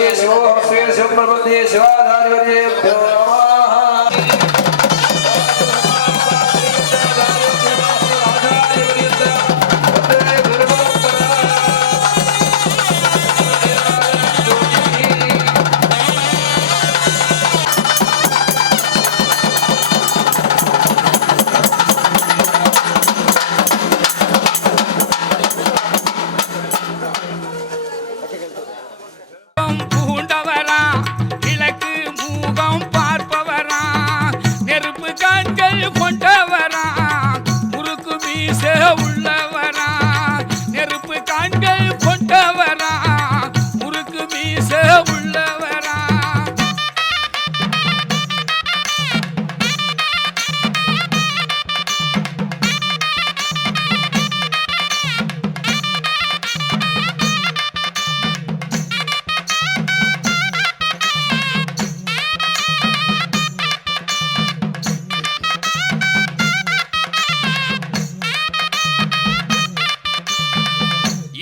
शिवोऽस्मे शिवप्रपद्ये शिवाधार्यभ्यो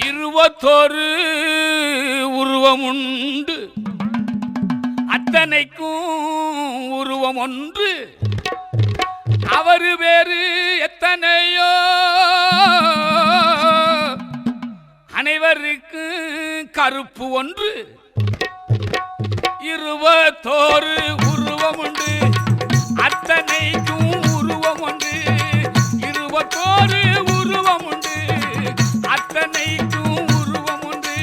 இருபத்தொரு உருவம் உண்டு, அத்தனைக்கும் உருவம் ஒன்று. அவரு வேறு எத்தனையோ, அனைவருக்கு கருப்பு ஒன்று. இருபத்தோரு உருவம் உண்டு, அத்தனைக்கும் உருவம் ஒன்று. இருபத்தோரு உருவம் உண்டு, அத்தனைக்கும் உருவம் உண்டு.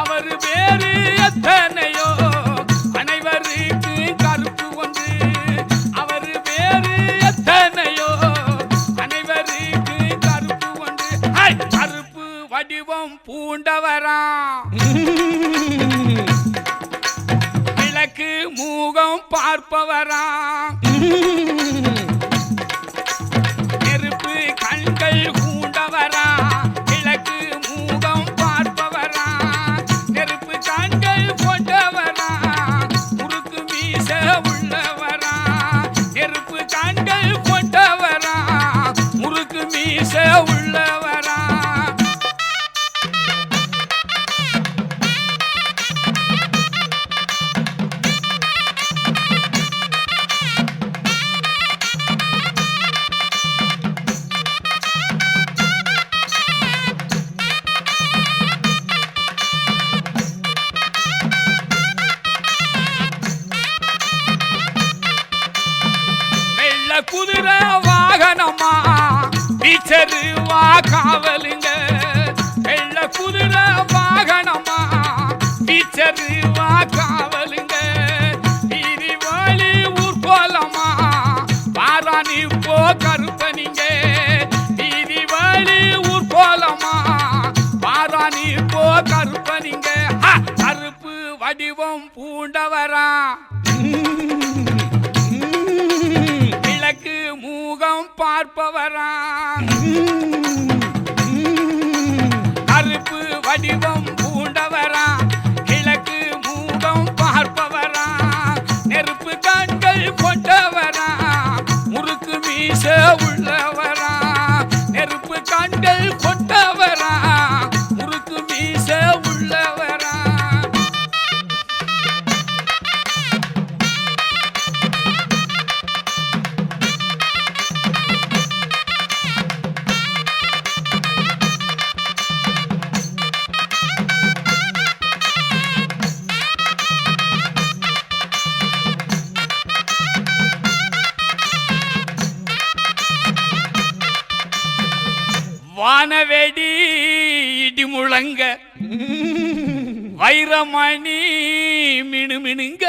அவர் வேறு எத்தனையோ, அனைவருக்கு கருப்பு ஒன்று. அவர் வேறு எத்தனையோ, அனைவருக்கு கருப்பு ஒன்று. கருப்பு வடிவம் பூண்டவரா, கிழக்கு மூகம் பார்ப்பவரா, நெருப்பு கண்கள் பூண்டவரா, கிழக்கு மூகம் பார்ப்பவரா, நெருப்பு கண்கள் கொண்டவரா, முறுக்கு மீச உள்ளவரா, நெருப்பு கண்கள் கொண்டவரா, முறுக்கு மீச உள்ளவரா. குதிரை வாகனமா டீச்சரு வா காவலுங்க. வெள்ள குதிரை வாகனமா டீச்சரு வா காவலுங்க. நீதி வாழி ஊர்கோலமா பாராணி போ கருப்பனிங்க. நீதி வாழி ஊர்கோலமா பாராணி போ கருப்பனிங்க. கருப்பு வடிவம் பூண்டவரா, கிழக்கு மூகம் பார்ப்பவரா, கருப்பு வடிவம் பூண்டவரா, கிழக்கு மூகம் பார்ப்பவரா, நெருப்பு கண்கள் கொண்டவரா, முறுக்கு மீச உள்ளவரா, நெருப்பு கண்கள் கொண்டவரா, முறுக்கு மீச உள்ளவரா. வானவேடி இடி முழங்க, வைரமணி மினுமினுங்க,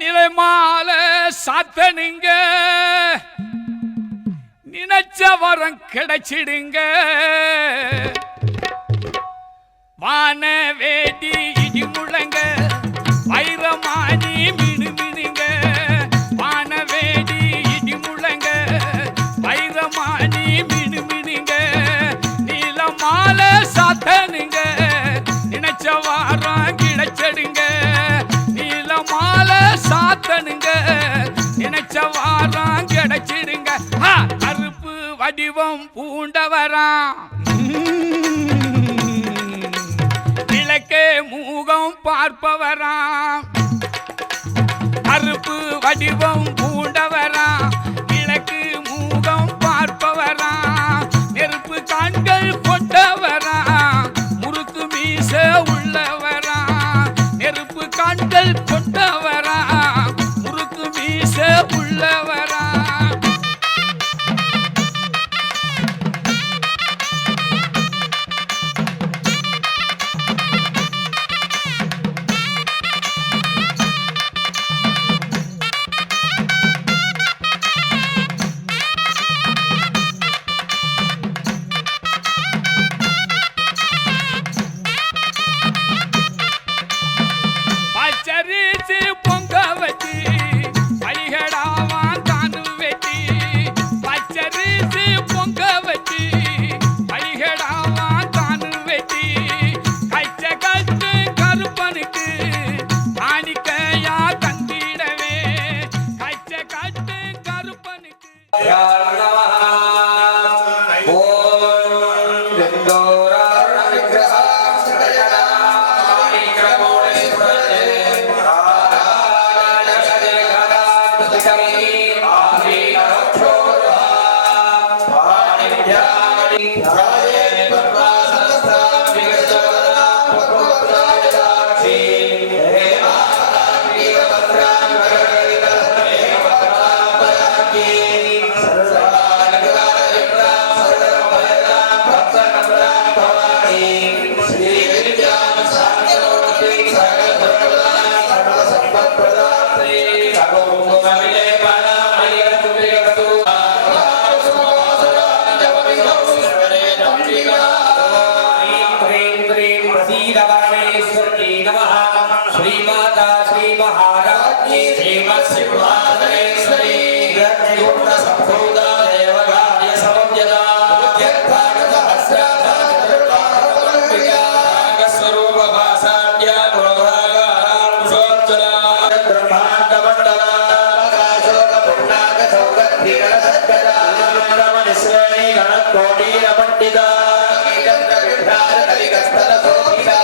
நிலைமால சாத்தனுங்க, நினைச்ச வரம் கிடைச்சிடுங்க. வானவேடி இடி முழங்க, வைரமணி மினுமினுங்க, வானவேடி இடி முழங்க, வைரமணி மினுமினுங்க, நீலமால சாத்தனுங்க, நினைச்ச வாரம் கிடைச்சடுங்க. நீலமால சாத்தனுங்க, நினைச்ச வாரம் கிடைச்சிடுங்க. கருப்பு வடிவம் பூண்டவரா, கிழக்கே மூகம் பார்ப்பவராம் கருப்பு வடிவம் பூண்டவராம் கிழக்கு மூகம் பார்ப்பவராம் நெருப்பு கண்கள் கொண்டவராம் முறுக்கு மீச உள்ளவராம் நெருப்பு கண்கள் கொண்டவராம் முறுக்கு மீச உள்ளவராம் பச்சரிசி பொங்க வச்சு பலிகடாவான் தானு வெட்டி பச்சரிசி பொங்க வச்சு பலிகடாவான் தானு வெட்டி கச்ச கட்டு கருப்பனுக்கு காணிக்கையா தந்திடவே கச்ச கட்டு கருப்பனுக்கு श्रीमाता श्री महाराज्ञी श्रीमत् सिंहासनेश्वरी रत्नगुण संभूता देवगाय समव्यता स्वरूप भाषाढ्य गुणभागांशोत्तरा ब्रह्मांड मंडला आकाशोक पुण्डाक सौगंधि गणधत्कदा रमणश्रेणी गणकोटि रमण्डिता चंद्र विभ्राज कलिकस्थल शोभिता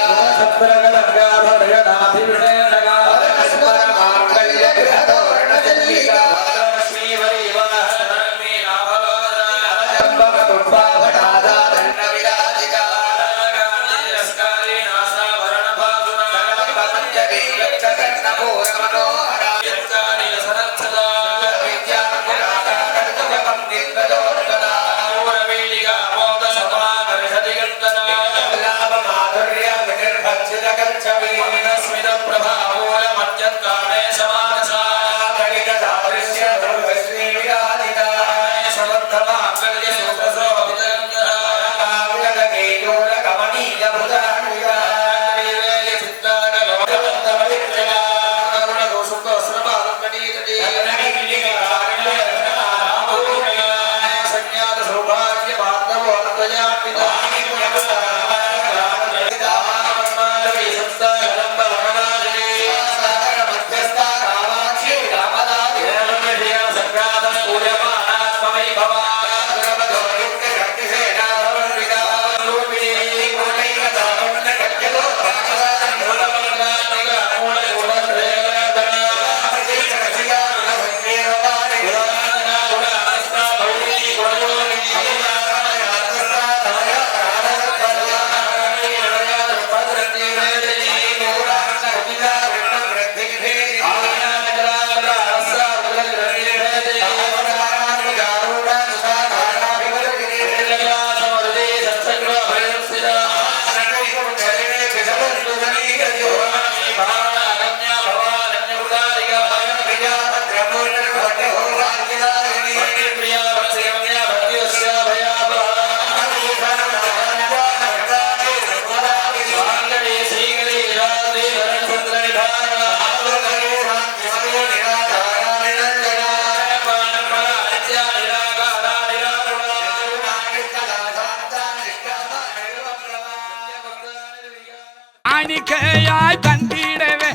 காணிக்கையாய் தந்திடவே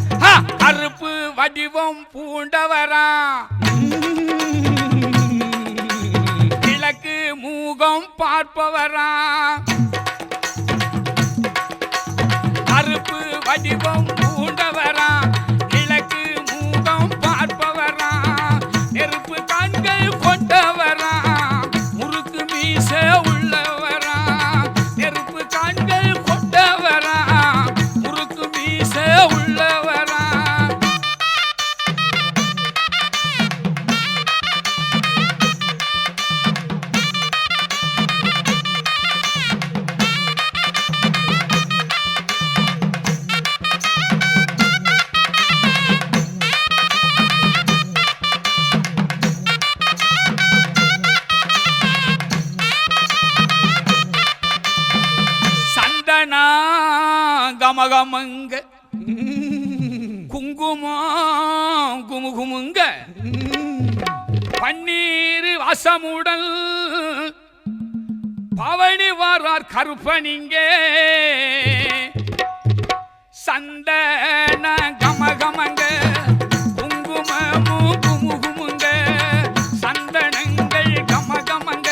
கருப்பு வடிவம் பூண்டவரா கிழக்கு மூகம் பார்ப்பவரா கருப்பு வடிவம் பூண்டவரா கிழக்கு மூகம் பார்ப்பவரா நெருப்பு கண்கள் கொண்டவரா முறுக்கு மீச உள்ளவரா நெருப்பு கண்கள் கொண்டவரா முறுக்கு மீச உள்ளவரா சந்தனா கமகமங்க குங்குமம் குமுகுமுங்க பன்னீர் வாசமுடல் பவனி வாரார் கருப்பனிங்க சந்தன கமகமங்க குங்குமமும் குமுகுமுங்க சந்தனங்கள் கமகமங்க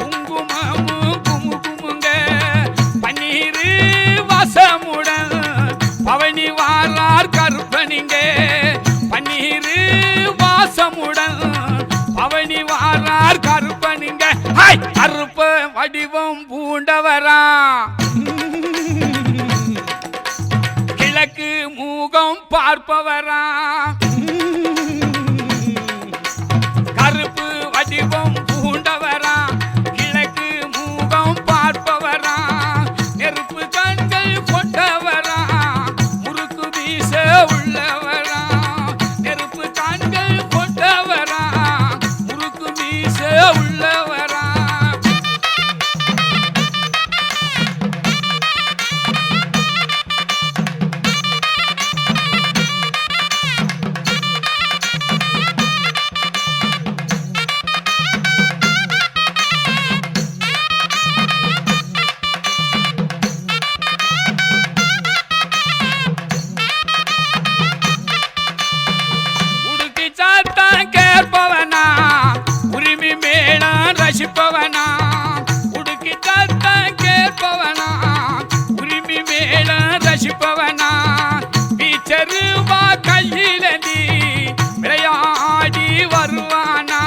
குங்குமமும் குமுகுமுங்க பன்னீர் வாசமுடல் பவனி வாரார் கருப்பனிங்க பன்னீர் வாசமுடன் பவனி வாரார் கருப்பனிங்க ஹாய் கருப்ப வடிவம் பூண்டவரா கிழக்கு மூகம் பார்ப்பவரா கருப்பு வடிவம் பூண்டவரா கிழக்கு மூகம் பார்ப்பவரா நெருப்பு கண்கள் கொண்டவரா முறுக்கு வீச உள்ளவரா நெருப்பு கண்கள் கொண்டவரா முறுக்கு வீச உள்ளவரா உடுக்கி சாத்தான் கேட்பவனா உரிமை மேளம் ரசிப்பவனா உடுக்கி சாத்தான் கேட்பவனா உரிமை மேளம் ரசிப்பவனா பீச்சருவா கையிலடி விளையாடி வருவானா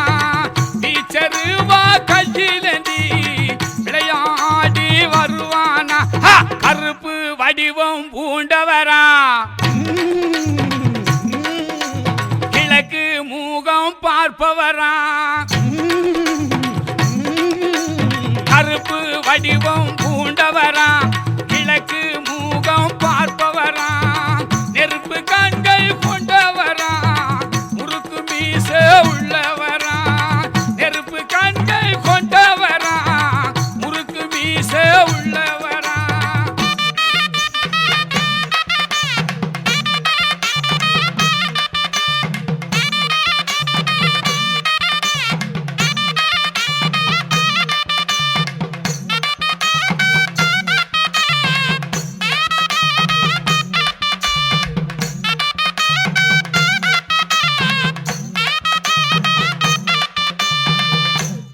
பீச்சருவா கையிலடி விளையாடி வருவானா ஹா! கருப்பு வடிவம் பூண்டவரா கிழக்கு மூகம் பார்ப்பவரா கருப்பு வடிவம் பூண்டவரா கிழக்கு மூகம் பார்ப்பவரா நெருப்பு கண்கள் கொண்டவரா முறுக்கு மீச உள்ளவரா நெருப்பு கண்கள் கொண்டவரா முறுக்கு மீச உள்ளவரா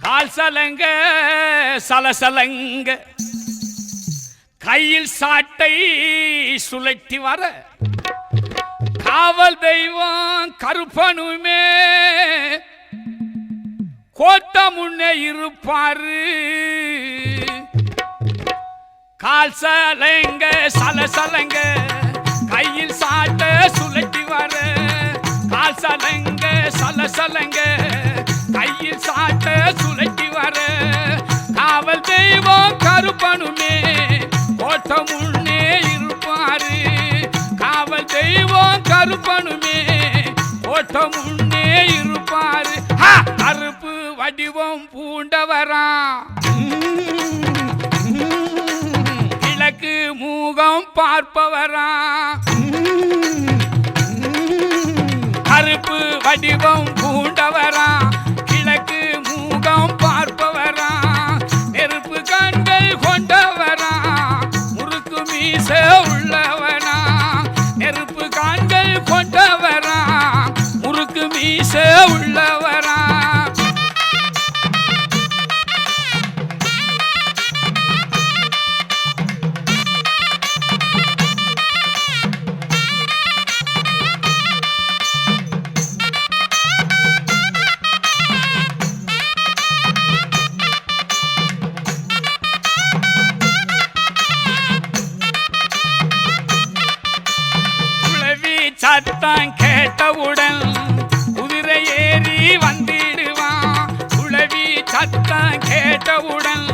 கால் சலங்க சலசலங்க கையில் சாட்டை சுழற்றி வர காவல் தெய்வம் கருப்பனுமே கோட்ட முன்னே இருப்பாரு கால் சலங்க சலசலங்க கையில் சாட்டை சுழற்றி வர கால் சலங்க சலசலங்க கையில் சாட்ட சுழற்றி வர காவல் தெய்வம் கருப்பனுமே கோட்ட முன்னே இருப்பாரு காவல் தெய்வம் கருப்பனுமே கோட்ட முன்னே இருப்பாரு ஹா! கருப்பு வடிவம் பூண்டவரா கிழக்கு மூகம் பார்ப்பவரா கருப்பு வடிவம் பூண்டவரா கிழக்கு மூகம் பார்ப்பவரா நெருப்பு கண்கள் கொண்டவரா முறுக்கு மீச உள்ளவனா நெருப்பு கண்கள் கொண்டவரா முறுக்கு மீச உள்ளவரா சத்தம் கேட்டவுடன் குதிரை ஏறி வந்திடுவான். குளவி சத்தம் கேட்டவுடன்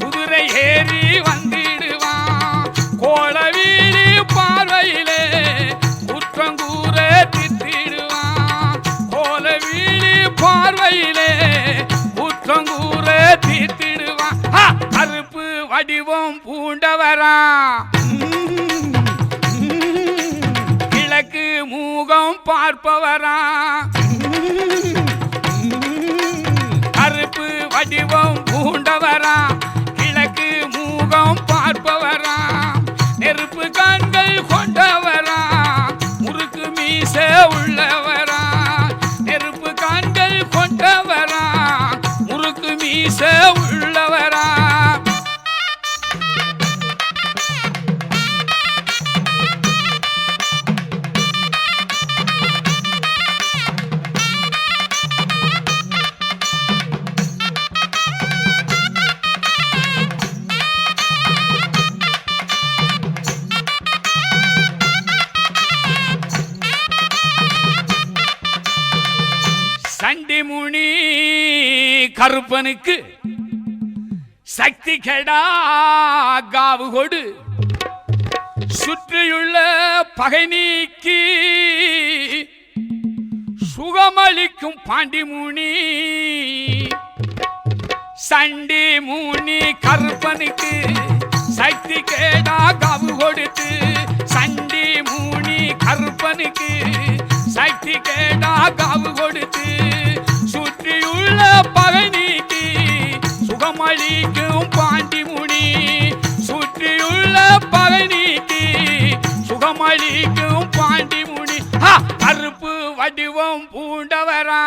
குதிரை ஏறி வந்திடுவான். கோலவீடு பார்வையிலே குற்றங்கூற திட்டிடுவான். கோலவீடு பார்வையிலே குற்றங்கூற திட்டிடுவான். கருப்பு வடிவம் பூண்டவரா, கிழக்கு மூகம் பார்ப்பவரா, கருப்பு வடிவம் பூண்டவரா, கிழக்கு மூகம் பார்ப்பவரா, நெருப்பு கண்கள் கொண்டவரா, முறுக்கு மீச உள்ளவரா, நெருப்பு கண்கள் கொண்டவரா, முறுக்கு மீச உள்ளவரா. சண்டிமுனி கருப்பனுக்கு சக்தி கெடா காவு கொடு, சுற்றியுள்ள பகை நீக்கி சுகமளிக்கும் பாண்டிமுனி. சண்டிமுனி கருப்பனுக்கு சக்தி கேடா காவு கொடுத்து, சண்டிமுனி கருப்பனுக்கு சக்தி கேடா காவு கொடுத்து, சுற்றியுள்ள பகை நீக்கி சுகமளிக்கும் பாண்டிமுனி. சுற்றியுள்ள பகை நீக்கி சுகமளிக்கும் பாண்டிமுனி. கருப்பு வடிவம் பூண்டவரா,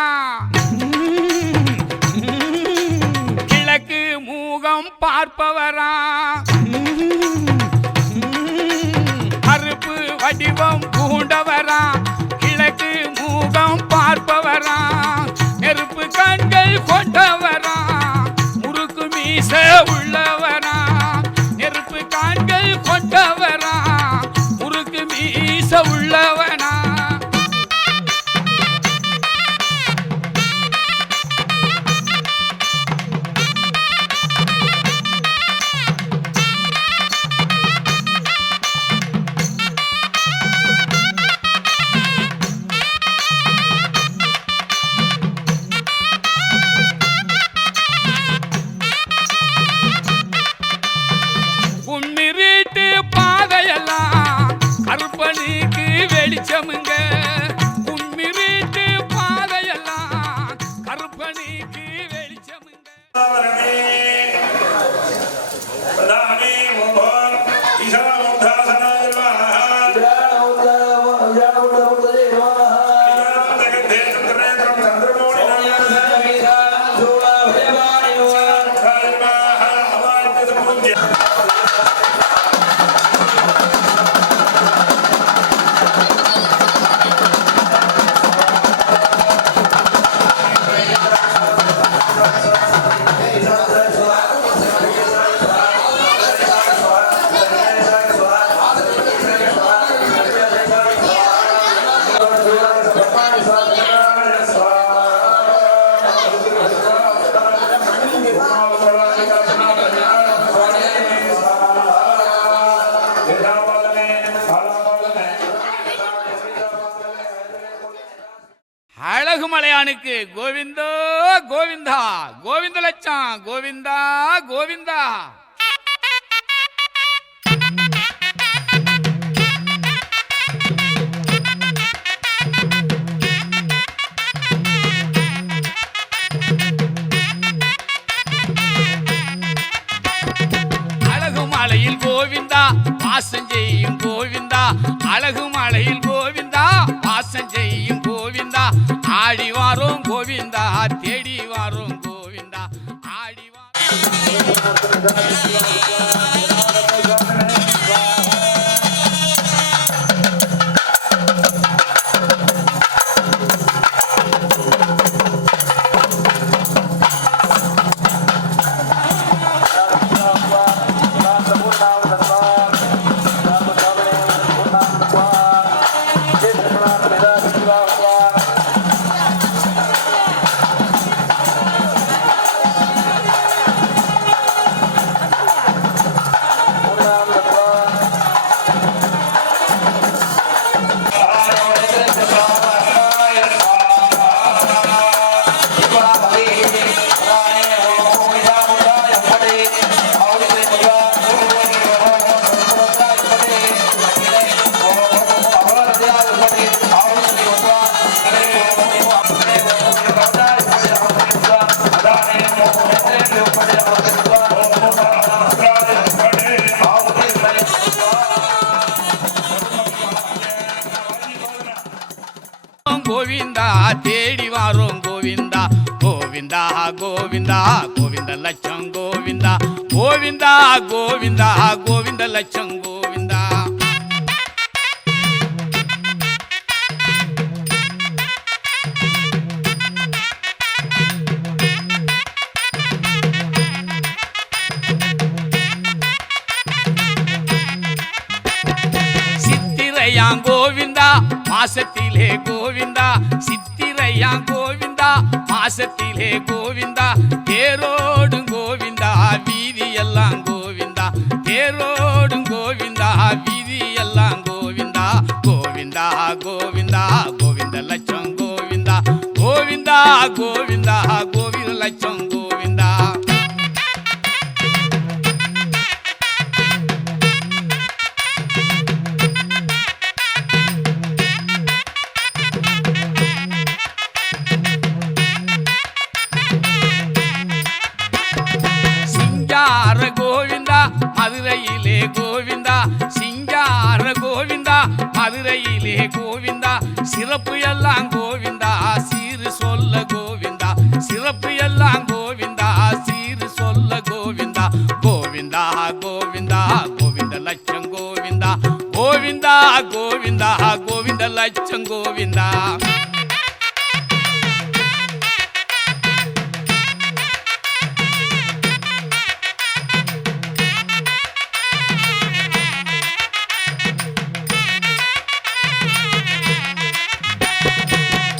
கிழக்கு மூகம் பார்ப்பவரா, கருப்பு வடிவம் பூண்டவரா, கிழக்கு மூகம் பார்ப்பவரா, நெருப்பு கண்கள் கொண்டவரா, முறுக்கு மீச உள்ளவரா, நெருப்பு கண்கள் கொண்டவரா, முறுக்கு மீச உள்ளவனா. கும்மிருட்டு பாதையெல்லாம் கருப்பனுக்கு வெளிச்சமுங்க. கும்மிருட்டு பாதையெல்லாம் கருப்பனுக்கு வெளிச்சமுங்க. அழகுமலையானுக்கு கோவிந்தோ கோவிந்தா, கோவிந்த லட்சம் கோவிந்தா கோவிந்தா. அழகுமலையில் கோவிந்தா வாசம் செய்யும் கோவிந்தா, அழகுமலையில் கோவிந்தா வாசம் செய்யும் கோவிந்தா. ஆடி வாரோம் கோவிந்தா, தேடி வாரோம் கோவிந்தா, ஆடி Terima kasih. தேடி வாரோம் கோவிந்தா கோவிந்தா கோவிந்தா கோவிந்த லட்சம் கோவிந்தா கோவிந்தா கோவிந்தா கோவிந்த லட்சம் கோவிந்தா கோவிந்தா மாசத்திலே கோவிந்தா சித்திரையா கோவிந்தா மாசத்திலே கோவிந்தா தேரோடும் கோவிந்தா வீதி எல்லாம் கோவிந்தா தேரோடும் கோவிந்தா வீதி எல்லாம் கோவிந்தா கோவிந்தா கோவிந்தா கோவிந்த லட்சம் கோவிந்தா கோவிந்தா கோவிந்தா கோவிந்த லட்சம் கோவிந்தா கோவிந்தா மதுரையிலே கோவிந்தா சிங்கார கோவிந்தா மதுரையிலே கோவிந்தா சிறப்பு எல்லாம் கோவிந்தா சீரு சொல்ல கோவிந்தா சிறப்பு எல்லாம் கோவிந்தா சீரு சொல்ல கோவிந்தா கோவிந்தா கோவிந்தா கோவிந்த லட்சம் கோவிந்தா கோவிந்தா கோவிந்தா கோவிந்த லட்சம் கோவிந்தா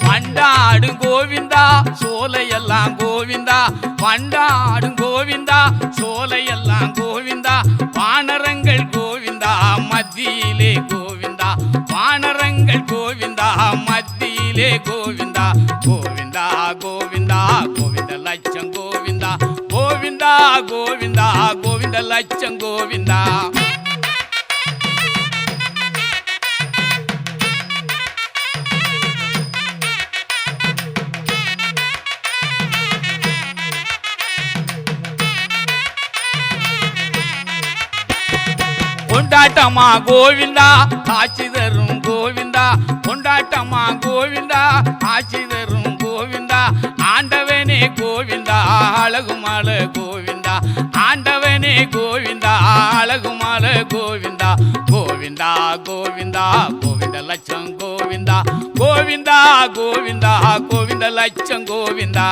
வண்டாடும் கோவிந்தா சோலையெல்லாம் கோவிந்தா வண்டாடும் கோவிந்தா சோலையெல்லாம் கோவிந்தா வானரங்கள் கோவிந்தா மத்தியிலே கோவிந்தா வானரங்கள் கோவிந்தா மத்தியிலே கோவிந்தா கோவிந்தா கோவிந்தா கோவிந்த லட்சம் கோவிந்தா கோவிந்தா கோவிந்தா கோவிந்த லட்சம் கோவிந்தா கொண்டாட்டமா கோவிந்தா காட்சி தரும் கோவிந்தா கொண்டாட்டமா கோவிந்தா காட்சி தரும் கோவிந்தா ஆண்டவனே கோவிந்தா அழகுமால கோவிந்தா ஆண்டவனே கோவிந்தா அழகுமால கோவிந்தா கோவிந்தா கோவிந்தா கோவிந்த லட்சம் கோவிந்தா கோவிந்தா கோவிந்தா கோவிந்த லட்சம் கோவிந்தா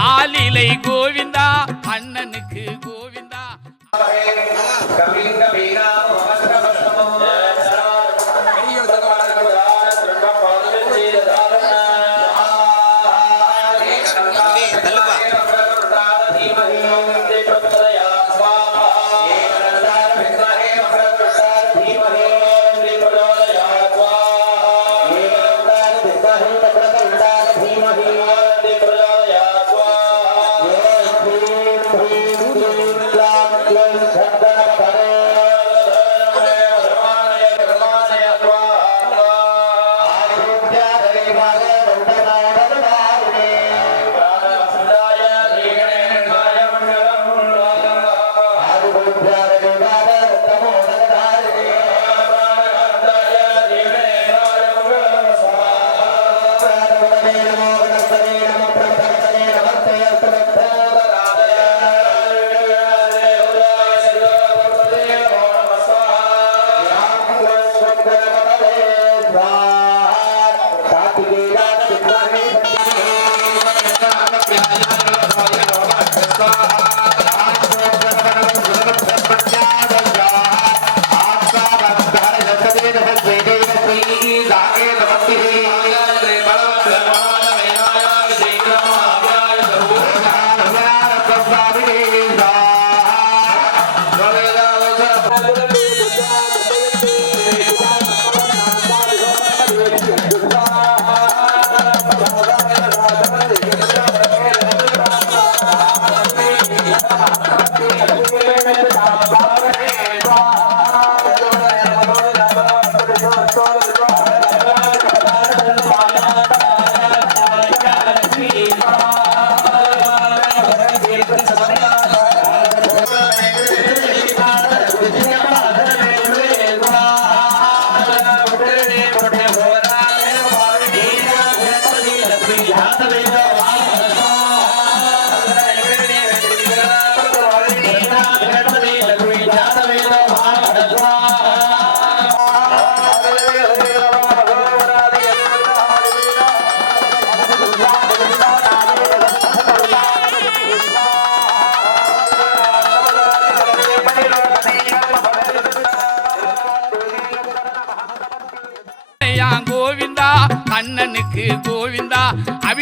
ஆலிலை கோவிந்தா அண்ணனுக்கு கோவிந்தா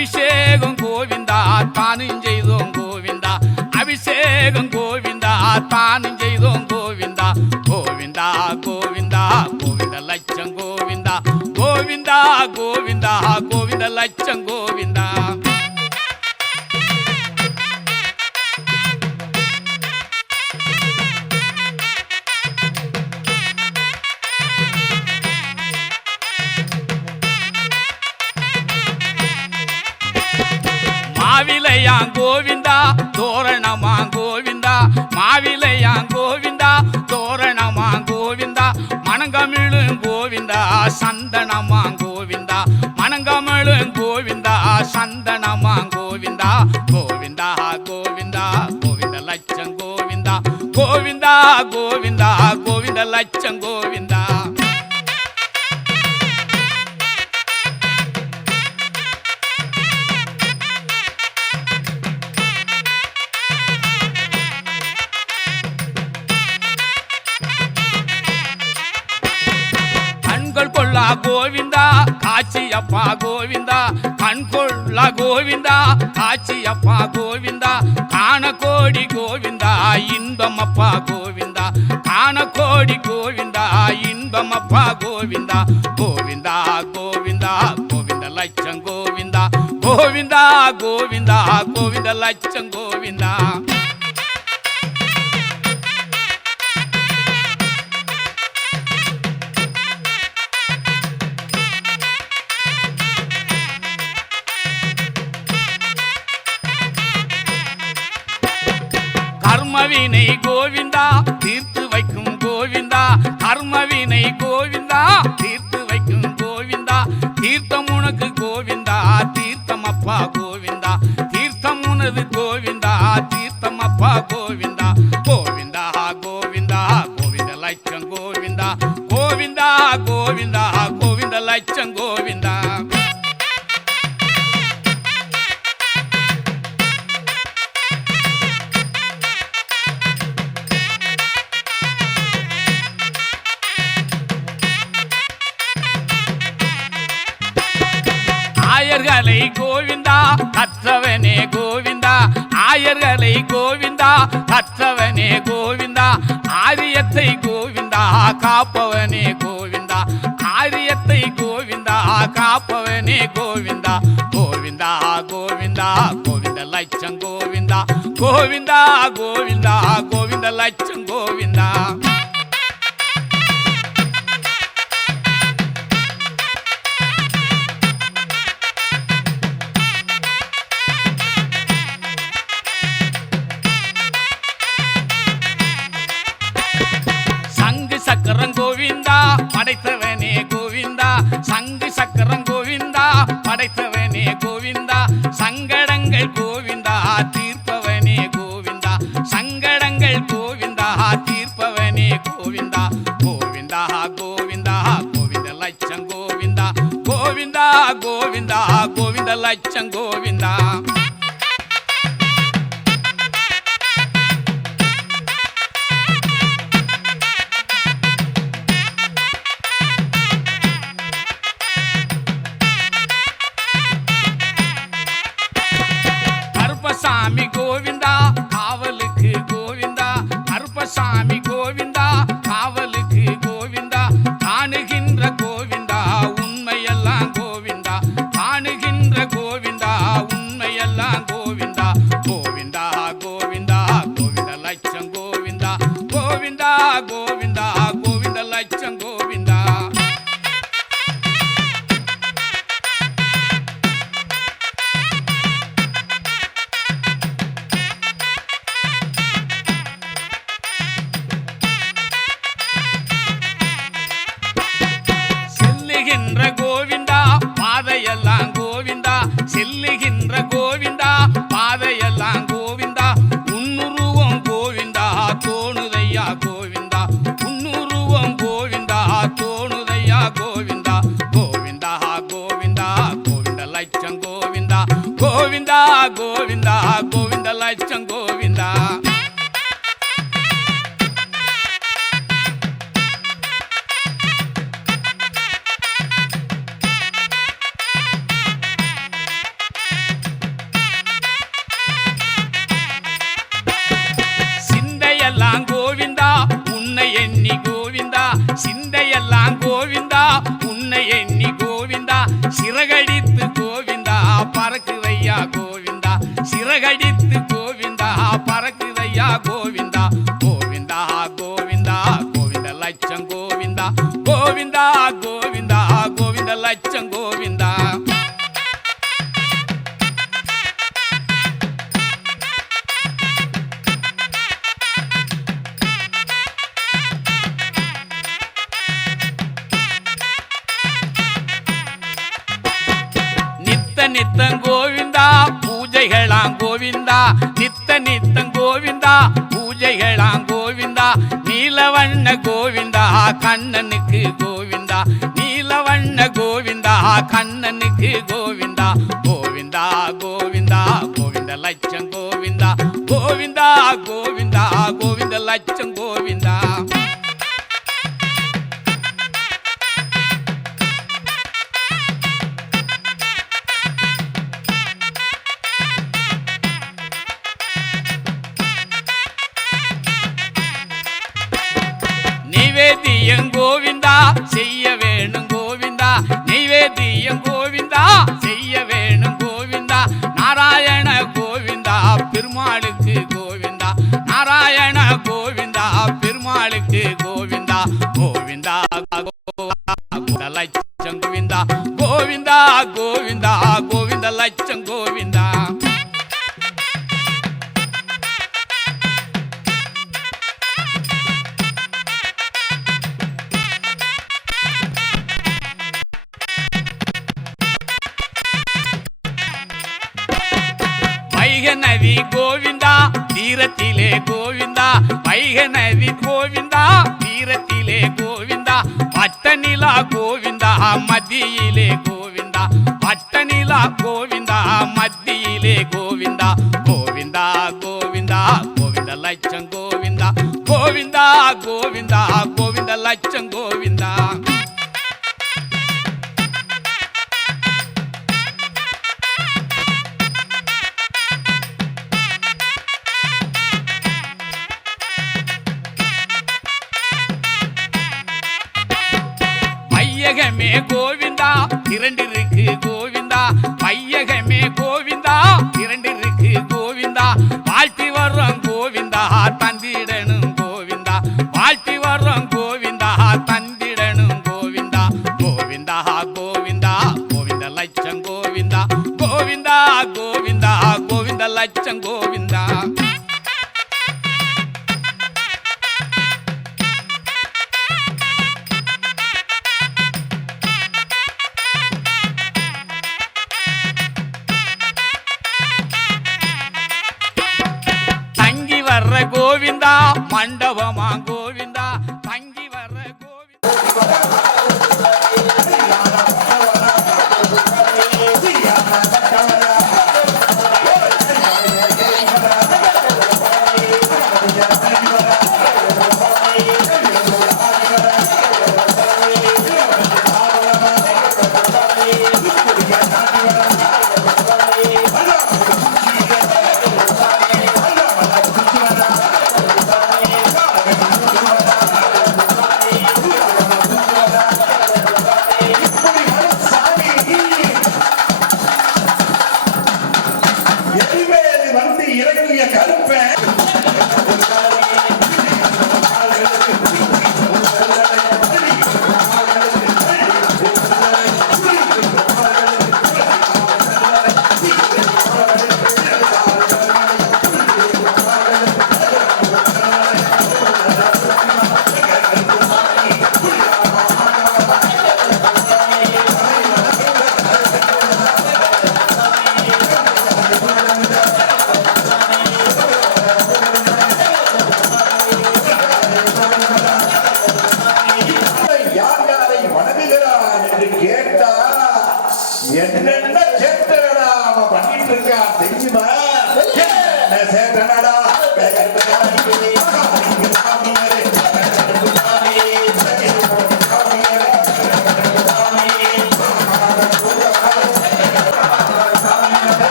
அபிஷேகம் கோவிந்தா தானும் செய்தோம் கோவிந்தா அபிஷேகம் கோவிந்தா தானும் செய்தோம் கோவிந்தா கோவிந்தா கோவிந்தா கோவிந்த லட்சம் கோவிந்தா கோவிந்தா கோவிந்தா கோவிந்த லட்சம் கோவிந்தா மாவிலையா கோவிந்தா தோரணமா கோவிந்தா மாவிலையா கோவிந்தா தோரணமா கோவிந்தா மணங்கமிழும் கோவிந்தா சந்தனமா கோவிந்தா மணங்கமிழும் கோவிந்தா சந்தனமா கோவிந்தா கோவிந்தா கோவிந்தா கோவிந்த லட்சம் கோவிந்தா கோவிந்தா கோவிந்தா கோவிந்த லட்சம் கோவிந்தா கொள்ளா கோவிந்தா காட்சியப்பா கோவிந்தா கண் கொள்ளா கோவிந்தா காட்சியப்பா கோவிந்தா காண கோடி கோவிந்தா இன்பமப்பா கோவிந்தா காண கோடி கோவிந்தா இன்பமப்பா கோவிந்தா கோவிந்தா கோவிந்தா கோவிந்த லட்சம் கோவிந்தா கோவிந்தா கோவிந்தா கோவிந்த லட்சம் கோவிந்தா கர்மவினை கோவிந்தா தீர்த்து வைக்கும் கோவிந்தா கர்மவினை கோவிந்தா தீர்த்து வைக்கும் கோவிந்தா தீர்த்தம் உனக்கு கோவிந்தா தீர்த்தம் அப்பா கோவிந்தா தீர்த்தம் உனது கோவிந்தா தீர்த்தம் அப்பா கோவிந்தா கோவிந்தா கோவிந்தா கோவிந்த லட்சம் கோவிந்தா கோவிந்தா கோவிந்தா கோவிந்த லட்சம் கோவிந்தா ஆயர்களை கோவிந்தா கற்றவனே கோவிந்தா ஆயர்களை கோவிந்தா கற்றவனே கோவிந்தா ஆரியத்தை கோவிந்தா காப்பவனே கோவிந்தா ஆரியத்தை கோவிந்தா காப்பவனே கோவிந்தா கோவிந்தா கோவிந்தா கோவிந்த லட்சம் கோவிந்தா கோவிந்தா கோவிந்தா கோவிந்த லட்சம் கோவிந்தா சக்கரம் கோவிந்தா படைத்தவனே கோவிந்தா சங்கு சக்கரம் கோவிந்தா படைத்தவனே கோவிந்தா சங்கடங்கள் கோவிந்தா தீர்ப்பவனே கோவிந்தா சங்கடங்கள் கோவிந்தா தீர்ப்பவனே கோவிந்தா கோவிந்தா கோவிந்தா கோவிந்த லட்சம் கோவிந்தா கோவிந்தா கோவிந்தா கோவிந்த லட்சம் கோவிந்தா கருப்பசாமி கோவிந்தா காவலுக்கு கோவிந்தா கருப்பசாமி கோவிந்தா காவலுக்கு கோவிந்தா காணுகின்ற கோவிந்தா உண்மையெல்லாம் கோவிந்தா காணுகின்ற கோவிந்தா உண்மையெல்லாம் கோவிந்தா கோவிந்தா கோவிந்தா கோவிந்த லட்சம் கோவிந்தா கோவிந்தா கோவிந்தா கோவிந்த லட்சம் கோவிந்தா செல்லுகின்ற கோவிந்தா பாதையெல்லாம் கோவிந்தா செல்லுகின்ற கோவிந்தா பாதையெல்லாம் கோவிந்தா உன்னுருவம் கோவிந்தா தோணுதையா கோவிந்தா உன்னுருவம் கோவிந்தா தோணுதையா கோவிந்தா கோவிந்தா கோவிந்தா கோவிந்த லட்சம் கோவிந்தா கோவிந்தா கோவிந்தா கோவிந்த லட்சம் கோவிந்தா சிறகடித்து கோவிந்தா பறக்குதையா கோவிந்தா கோவிந்தா கோவிந்தா கோவிந்த லட்சம் கோவிந்தா கோவிந்தா கோவிந்தா கோவிந்த லட்சம் கோவிந்தா நித்தம் கோவிந்தா பூஜைகளாம் கோவிந்தா நித்தம் கோவிந்தா பூஜைகளாம் கோவிந்தா நீலவண்ண கோவிந்தா கண்ணனுக்கு கோவிந்தா நீலவண்ண கோவிந்தா கண்ணனுக்கு கோவிந்தா கோவிந்தா கோவிந்தா கோவிந்த லட்சம் கோவிந்தா கோவிந்தா கோவிந்தா கோவிந்த லட்சம் கோவிந்தா நைவேத்தியம் கோவிந்தா செய்ய வேணும் கோவிந்தா நைவேத்தியம் கோவிந்தா செய்ய வேணும் கோவிந்தா நாராயண கோவிந்தா பெருமாளுக்கு கோவிந்தா நாராயண கோவிந்தா பெருமாளுக்கு கோவிந்தா கோவிந்தா கோவிந்த லட்சம் கோவிந்தா கோவிந்தா கோவிந்தா கோவிந்த லட்சம் கோவிந்தா வைக நதி கோவிந்தா தீரத்திலே கோவிந்தா வைக நதி கோவிந்தா தீரத்திலே கோவிந்தா வட்ட நிலா கோவிந்தா மத்தியிலே கோவிந்தா வட்ட நிலா கோவிந்தா மத்தியிலே கோவிந்தா கோவிந்தா கோவிந்தா கோவிந்த லட்சம் கோவிந்தா கோவிந்தா கோவிந்தா கோவிந்த லட்சம் கோவிந்தா வையகமே கோவிந்தா இரண்டு இருக்கு கோவிந்தா வையகமே கோவிந்தா இரண்டு இருக்கு கோவிந்தா வாழ்த்தி வர்றோம் கோவிந்தா தந்திடணும் கோவிந்தா வாழ்த்தி வர்றோம் கோவிந்தா தந்திடணும் கோவிந்தா கோவிந்தா கோவிந்தா கோவிந்த லட்சம் கோவிந்தா கோவிந்தா கோவிந்தா கோவிந்த லட்சம் கோவிந்தா கோவிந்தா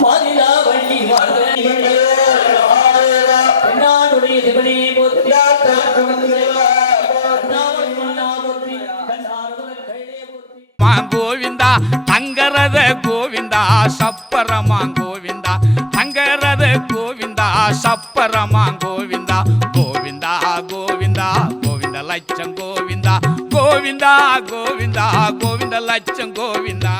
மாநிலா வள்ளி நாடுடைய சிவனையை போற்றி கோவிந்தா தங்கரத கோவிந்தா சப்பரமா கோவிந்தா தங்கரத கோவிந்தா சப்பரமா கோவிந்தா கோவிந்தா கோவிந்தா கோவிந்த லட்சம் கோவிந்தா கோவிந்தா கோவிந்தா கோவிந்த லட்சம் கோவிந்தா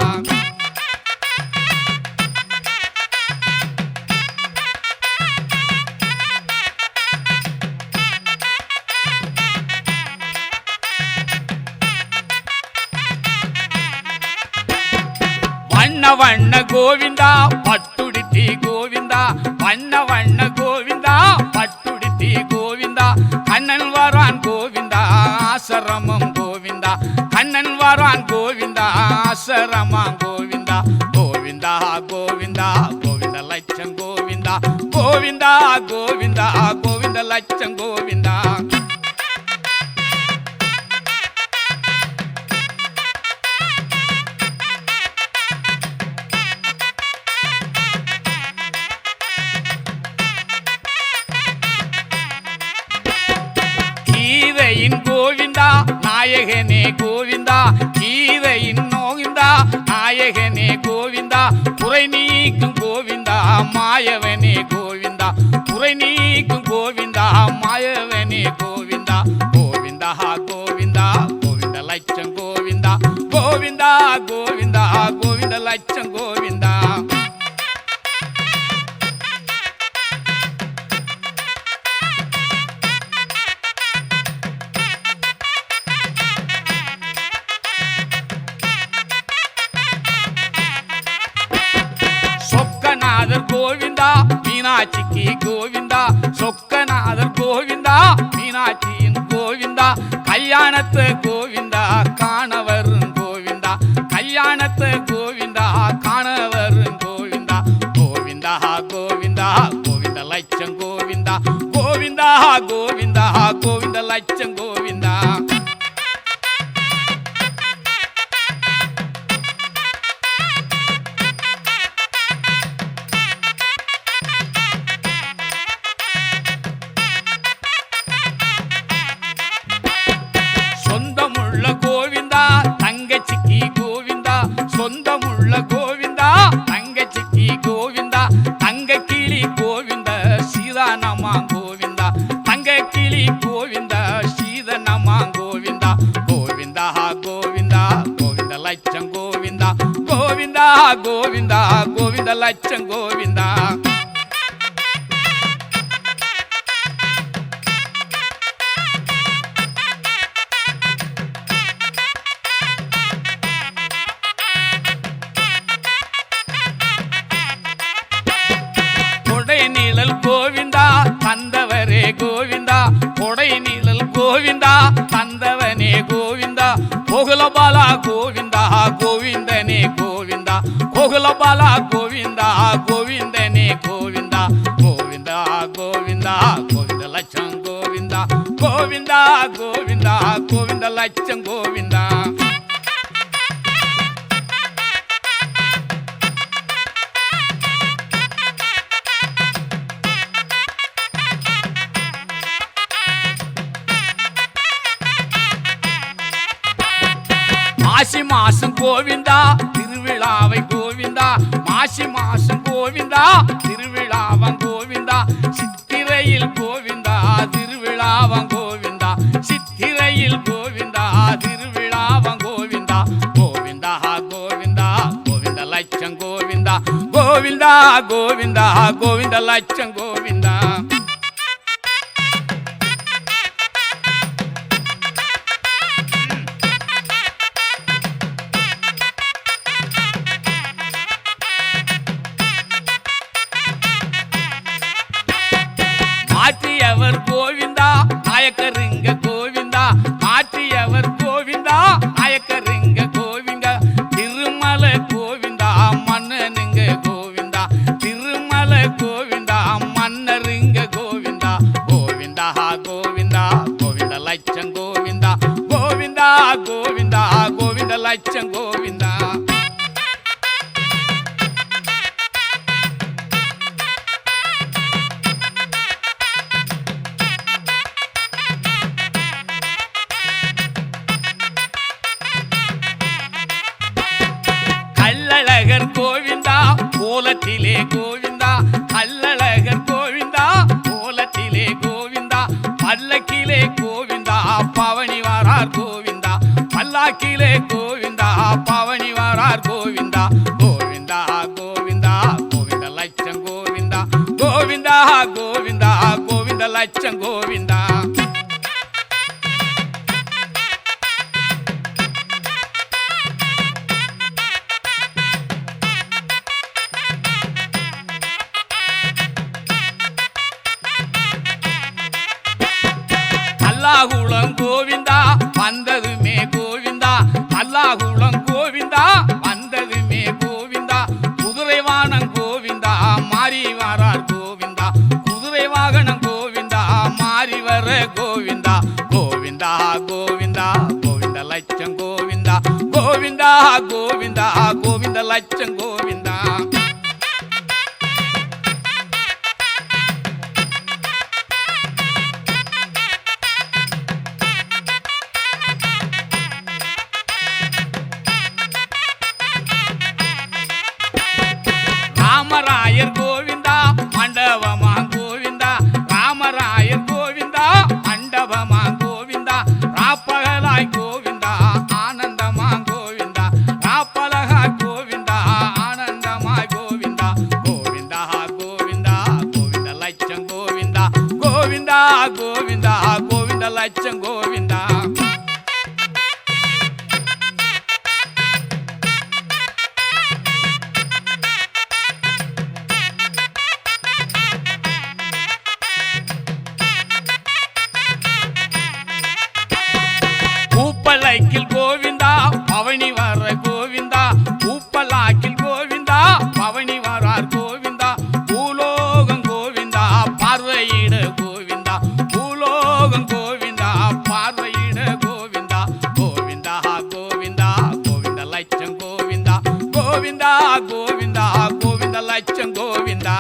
வண்ண வண்ண கோவிந்தா பட்டுடுத்தி கோவிந்தா வண்ண வண்ண கோவிந்தா பட்டுடுத்தி கோவிந்தா கண்ணன் வரான் கோவிந்தா ஆசரமம் கோவிந்தா கண்ணன் வரான் கோவிந்தா ஆசரமம் கோவிந்தா கோவிந்தா கோவிந்தா கோவிந்த லட்சம் கோவிந்தா கோவிந்தா கோவிந்தா கோவிந்த லட்சம் கோவிந்தா கோவிந்தா நாயகனே கோவிந்தா கீதையின் நோகிந்தா நாயகனே கோவிந்தா குறை நீக்கும் கோவிந்தா மாயவனே கோவிந்தா குறை நீக்கும் கோவிந்தா மாயவனே கோவிந்தா கோவிந்தா கோவிந்தா கோவிந்த லட்சம் கோவிந்தா கோவிந்தா கோவிந்தா கோவிந்த லட்சம் கோவிந்தா கோவிந்தா மீனாட்சிக்கு கோவிந்தா சொக்கநாதர் கோவிந்தா மீனாட்சியின் கோவிந்தா கல்யாணத்து கோவிந்தா காணவரும் கோவிந்தா கல்யாணத்து கோவிந்தா காணவரும் கோவிந்தா கோவிந்தா கோவிந்தா கோவிந்த லட்சம் கோவிந்தா கோவிந்தா கோவிந்தா கோவிந்த லட்சம் கோவிந்தா சொந்தமுள்ள கோவிந்தா தங்கச்சிக்கு கோவிந்தா தங்க கிளி கோவிந்தா சீதானமா கோவிந்தா தங்க கிளி கோவிந்தா சீதனமா கோவிந்தா கோவிந்தா கோவிந்தா கோவிந்த லட்சம் கோவிந்தா கோவிந்தா கோவிந்தா கோவிந்த லட்சம் கோவிந்தா கோவிந்தா தந்தவரே கோவிந்தா கொடை நீழல் கோவிந்தா தந்தவனே கோவிந்தா கோகுலபாலா கோவிந்தா கோவிந்தனே கோவிந்தா கோகுலபாலா கோவிந்தா கோவிந்தனே கோவிந்தா கோவிந்தா கோவிந்தா கோவிந்த லட்சம் கோவிந்தா கோவிந்தா கோவிந்தா கோவிந்த லட்சம் கோவிந்தா மாசி மாசம் கோவிந்தா திருவிழாவை கோவிந்தா மாசி மாசம் கோவிந்தா திருவிழாவன் கோவிந்தா சித்திரையில் கோவிந்தா திருவிழாவன் கோவிந்தா சித்திரையில் கோவிந்தா திருவிழாவன் கோவிந்தா கோவிந்தா கோவிந்தா கோவிந்த லட்சம் கோவிந்தா கோவிந்தா கோவிந்தா கோவிந்த லட்சம் கோவிந்தா மாற்றியவர் கோவிந்தா நாயக்கருங்க கோவிந்தா மாற்றியவர் கோவிந்தா நாயக்கருங்க கோவிந்தா திருமலை கோவிந்தா மன்னனுங்க கோவிந்தா திருமலை கோவிந்தா மன்னருங்க கோவிந்தா கோவிந்தா கோவிந்தா கோவிந்த லட்சம் கோவிந்தா கோவிந்தா கோவிந்தா கோவிந்த லட்சம் கோவிந்தா பல்லழகர் கோவிந்தா கோலத்திலே கோவிந்தா பல்லக்கிலே கோவிந்தா பவனி வாரார் கோவிந்தா பல்லாக்கிலே கோவிந்தா பவனி வாரார் கோவிந்தா கோவிந்தா கோவிந்தா கோவிந்த லட்சம் கோவிந்தா கோவிந்தா கோவிந்தா கோவிந்த லட்சம் கோவிந்தா அல்லாஹுளம் கோவிந்தா வந்ததுமே கோவிந்தா அல்லாஹுளம் கோவிந்தா வந்ததுமே கோவிந்தா குதிரை வாகனம் கோவிந்தா மாறி வாரார் கோவிந்தா குதிரை வாகனம் கோவிந்தா மாறி வர கோவிந்தா கோவிந்தா கோவிந்தா கோவிந்த லட்சம் கோவிந்தா கோவிந்தா கோவிந்தா கோவிந்த லட்சம் கோவிந்தா ராமராயர் கோவிந்தா மண்டபமா கோவிந்தா ராமராயர் கோவிந்தா மண்டபமா கோவிந்தா ராப்பகலாய் கோவிந்தா ஆனந்தமா கோவிந்தா ராப்பலகாய் கோவிந்தா ஆனந்தமாய் கோவிந்தா கோவிந்தா கோவிந்தா கோவிந்த லட்சம் கோவிந்தா கோவிந்தா கோவிந்தா கோவிந்த லட்சம் கோவிந்தா பூப்பலாக்கில் கோவிந்தா பவனி வர கோவிந்தா பூப்பலாக்கில் கோவிந்தா பவனி வரார் கோவிந்தா பூலோகம் கோவிந்தா பார்வையிட கோவிந்தா பூலோகம் கோவிந்தா பார்வையிட கோவிந்தா கோவிந்தா கோவிந்தா கோவிந்த லட்சம் கோவிந்தா கோவிந்தா கோவிந்தா கோவிந்த லட்சம் கோவிந்தா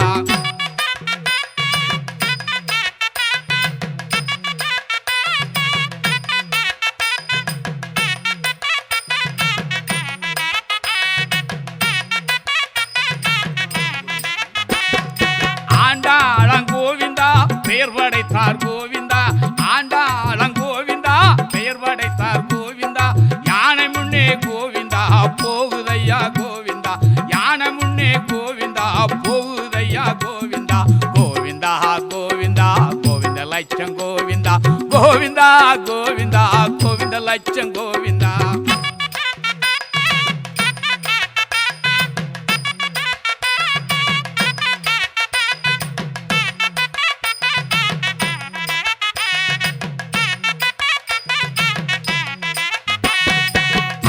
ஆண்டாளம் கோவிந்தா பெயர் படைத்தார் கோவிந்தா ஆண்டாளம் கோவிந்தா பெயர் படைத்தார் கோவிந்தா யானை முன்னே கோவிந்தா போகுதையா கோவிந்தா யானை முன்னே கோவிந்தா போகுதையா கோவிந்தா கோவிந்தா கோவிந்தா கோவிந்த லட்சம் கோவிந்தா கோவிந்தா கோவிந்தா கோவிந்த லட்சம் கோவிந்தா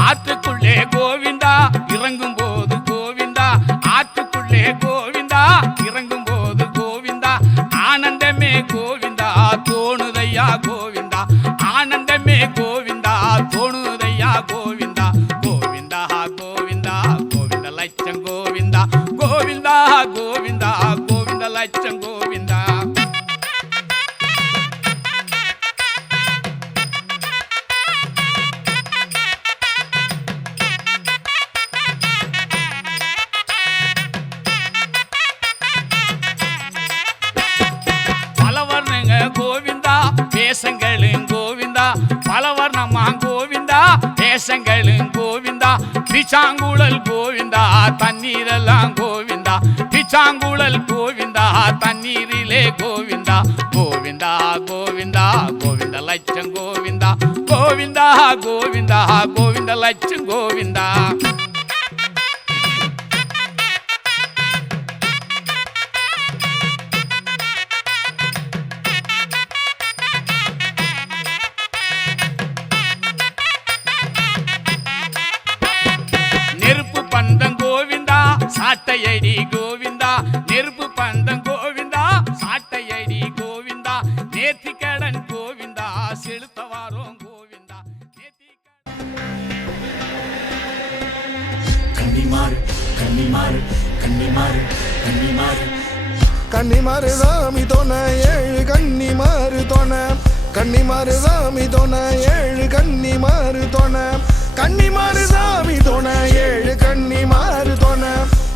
ஆற்றுக்குள்ளே கோவிந்தா இறங்கும் போது கோவிந்தா ஆற்றுக்குள்ளே கோவிந்தா இறங்கும் போது கோவிந்தா ஆனந்தமே கோவிந்தா தோணுதையா கோவிந்தா ஆனந்தமே கோவிந்தா தோணுதையா கோவிந்தா கோவிந்தா கோவிந்தா கோவிந்த லட்சம் கோவிந்தா கோவிந்தா கோவிந்தா கோவிந்த லட்சம் கோவிந்தா கோவிந்தா தேசங்களும் கோவிந்தா பலவர்ணமா கோவிந்தா தேசங்களும் கோவிந்தா பிச்சாங்குழல் கோவிந்தா தண்ணீரெல்லாம் கோவிந்தா பிச்சாங்குழல் கோவிந்தா தண்ணீரிலே கோவிந்தா கோவிந்தா கோவிந்தா கோவிந்த லட்சம் கோவிந்தா கோவிந்தா கோவிந்தா கோவிந்த லட்சம் கோவிந்தா நெருப்பு பந்தம் கோவிந்தா சாட்டையடி கோவிந்தா நெருப்பு பந்தம் கோவிந்தா சாட்டையடி கோவிந்தா நேர்த்திக்கடன் கோவிந்தா செலுத்தவாரோம் கோவிந்தா கன்னிமாறு கன்னிமாறு கன்னிமாறு கன்னிமாறு கன்னிமாறு சாமி தோண ஏழு கன்னிமாறு தோண கன்னிமாறு சாமி தோண ஏழு கன்னிமாறு தோண கன்னிமாறு சாமி தோண ஏழு கன்னிமாறு தோண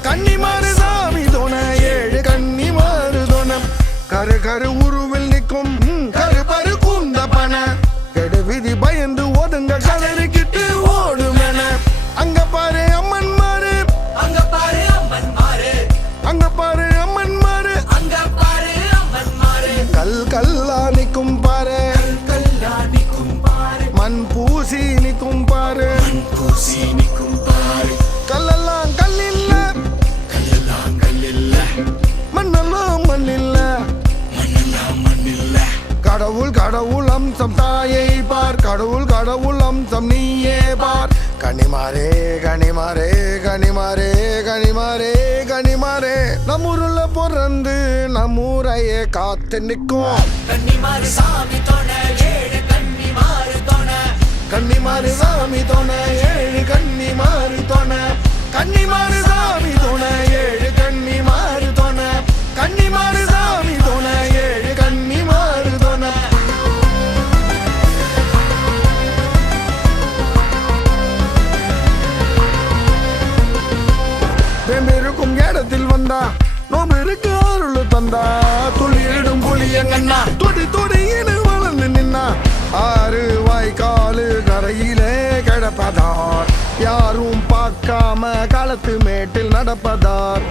கன்னிமாறு சாமி தோண ஏழு கன்னிமாறு கரு உருவில் நிற்கும் கருப்பரு கூந்த பன கெடு விதி பயந்து ஒதுங்க கலறிக்கிட்டு ஓடுமென அங்க பாரு அம்மன் மாறு அங்க பாரு அம்மன் மாறு அங்க பாரு அம்மன் மாறு அங்க பாரு அம்மன் மாறு கல் கல்லா நிற்கும் பாரு கல்லாடிக்கும் பாரு மண் பூசி நிற்கும் பாரு பூசி நிக்கும் பாரு கல்லெல்லாம் கல்லில்ல கல்லெல்லாம் கல்லில்ல மண்ணெல்லாம் மண்ணில்ல மண்ணெல்லாம் மண்ணில்ல கடவுள் கடவுள் அம்சம் தாயை பார் கடவுள் கடவுள் அம்சம் நீயே பார் கனிமாரே கனிமாரே கனிமாரே கனிமாரே கனிமாரே நம்மூருல பிறந்து நம்மூரையே காத்து நிற்கும் கன்னிமாறு சாமி தோண ஏழு கன்னிமாறு தோண கன்னிமாறு சாமி தோண ஏழு கன்னிமாறு தோண கன்னிமாறு சாமி தோண ஏழு கன்னிமாறு தோண கன்னிமாறு சாமி தோண ஏழு கன்னிமாறு தோண வெம்பிருக்கும் இடத்தில் வந்தா நோம்பிருக்கு அருள் தந்தா துளியிடும் புளியங்கண்ணா துடி துடியினு வளர்ந்து நின்னா ஆறு வாய்க்காலு கரையிலே கிடப்பதார் யாரும் பார்க்காம களத்து மேட்டில் நடப்பதார்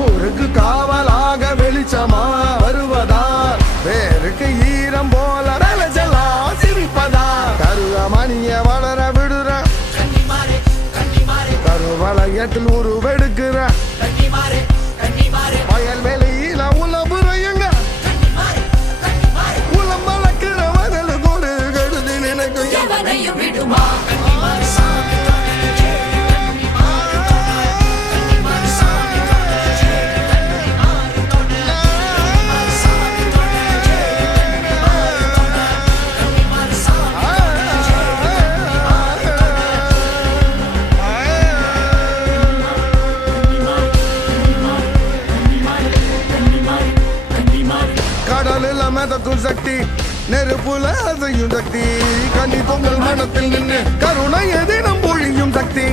ஊருக்கு காவலாக வெளிச்சமா வருவதார் வேருக்கு ஈரம் போல விளைச்சலா சிரிப்பதார் கருவமணிய வளர விடுற கன்னிமாறு கன்னிமாறு கருவளையத்தில் உருவெடுக்கிற கன்னிமாறு கன்னிமாறு வயல் வெளியில உலபுறையுங்க கன்னிமாறு கன்னிமாறு உலம் வளர்க்கிற மகளுக்கு ஒரு கெடுதி நினைக்கும் எவனையும் விடுமா கன்னிமாறு சாமி தோண ஏழு கன்னிமாறு தோண கன்னிமாறு சாமி தோண ஏழு கன்னிமாறு தோண கன்னிமாறு சாமி தோண ஏழு கன்னிமாறு தோண கன்னிமாறு சாமி கடலில் மிதக்கும் சக்தி நெருப்புல அசையும் சக்தி கனி பொங்கல் மனத்தில் நின்று கருணை எதினம் பொழியும் சக்தி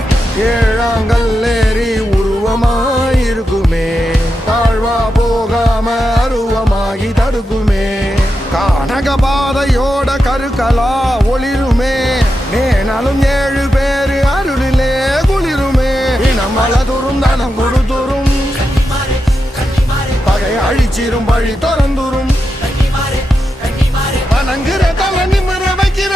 ஏழாங்கல் ஏறி உருவமாயிருக்குமே தாழ்வா போகாம அருவமாகி தடுக்குமே கானக பாதையோட கருக்கலா ஒளிருமே மேனாலும் ஏழு பேரு அருளிலே குளிருமே நம்மள துரும் தனம் கொடுத்துரும் கன்னிமாறு கன்னிமாறு பகை அழிச்சிரும் வழி திறந்துரும் கன்னிமாறு கன்னிமாறு வணங்குற தலை நிமிர வைக்கிற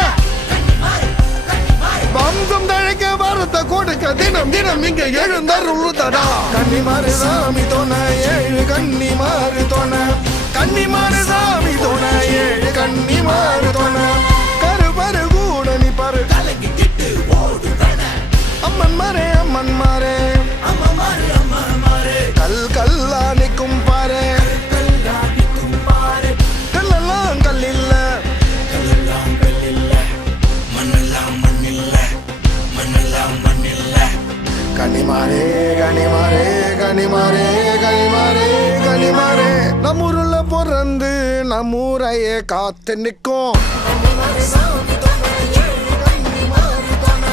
கன்னிமாறு கன்னிமாறு வம்சம் தழைக்க வரத்த கொடுக்க தினம் தினம் இங்க எழுந்தருளுதடா கன்னிமாறு சாமி தோண ஏழு கன்னிமாறு தோண கன்னிமாறு சாமி தோண ஏழு கன்னிமாறு தோண கருப்பரு கூட நிப்பாரு கலங்கிட்டு ஓடுவன அம்மன் மாறே அம்மன் மாறே அம்மா மாறு கல் கல்லா நிற்கும் பாரு கல்லாடிக்கும் பாரு கல்லெல்லாம் கல்லில்ல கல்லெல்லாம் கல்லில்ல மண்ணெல்லாம் மண்ணில்ல மண்ணெல்லாம் மண்ணில்ல கனிமாரே கனிமாரே கனிமாரே கனிமாரே கனிமாரே நம்மூருல பிறந்து நம்மூரையே காத்து நிற்கும் கன்னிமாறு சாமி தோண ஏழு கன்னிமாறு தோண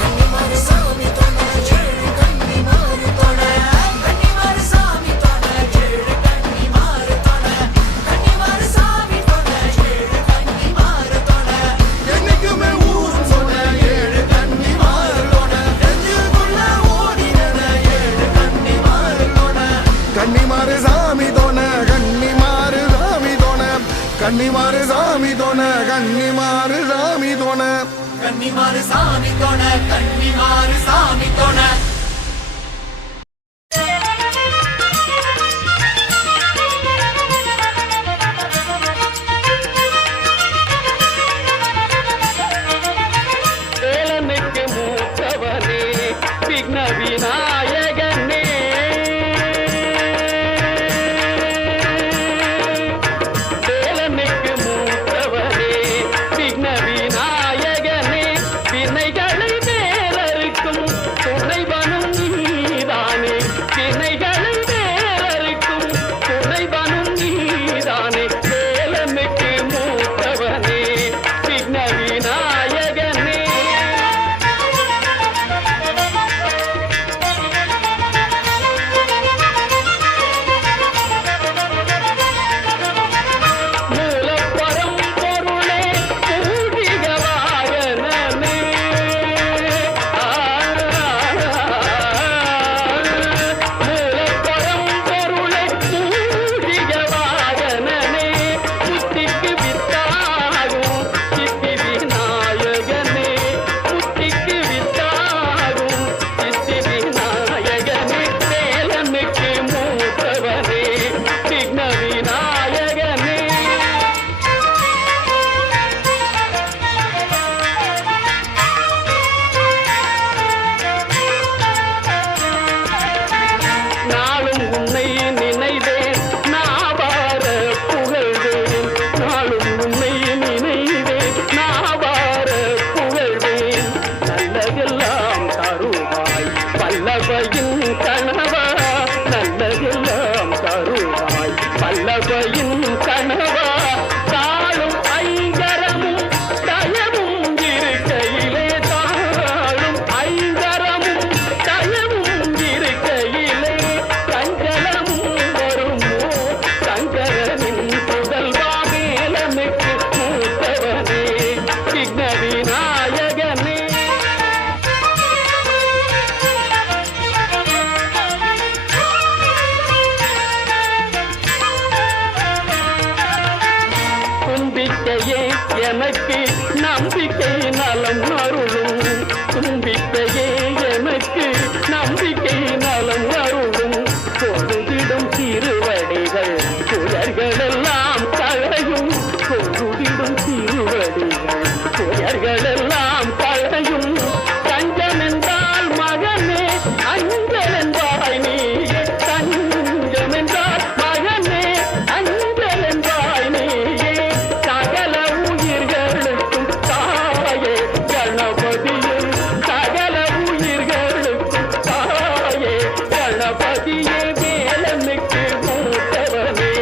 கன்னிமாறு சாமி தோண ஏழு கன்னிமாறு தோண கன்னிமாறு சாமி தோண ஏழு கன்னிமாறு தோண கன்னிமாறு சாமி தோண ஏழு கன்னிமாறு தோண என்னைக்குமே ஊர் சொன்ன ஏழு கன்னிமாரோட நெஞ்சுக்குள்ள ஓடின ஏழு கன்னிமாரோட கன்னிமாறு சாமி தோண கன்னிமாறு சாமி தோண கன்னிமாறு சாமி தோண கன்னிமாறு சாமி தோண கன்னிமாறு சாமி தோண கன்னிமாறு சாமி தோண வேலனுக்கு மூத்தவனே விக்ன விநாயகனே வேலனுக்கு மூத்தவனே விக்ன விநாயகனே வினைகளை வேலருக்கும் துணைவன வல்லபையின் கணவா தாழும் ஐங்கரமும் தயவும் இருக்கையிலே தாழும் ஐங்கரமும் தயவும் இருக்கையிலே சஞ்சலமும் வருமோ சங்கரனின் புதல்வா மேலனுக்கு மூத்தவனே விக்ன விநாயகனே தும்பிக்கையே எனக்கு நம்பிக்கை நலம் அருளும் தும்பிக்கையே எனக்கு நம்பிக்கை நலம் அருளும் பொழுதிடும் திருவடிகள் புயர்களெல்லாம் களையும் பொழுதிடும் திருவடிகள் புயர்களெல்லாம் களையும் தஞ்சமென்றால் மகனே அஞ்சலென்றாய் நீயே தஞ்சமென்றால் மகனே அஞ்சலென்றாய் நீயே சகல உயிர்களுக்கும் தாயே கணபதியே சகல உயிர்களுக்கும் தாயே கணபதியே வேலனுக்கு மூத்தவனே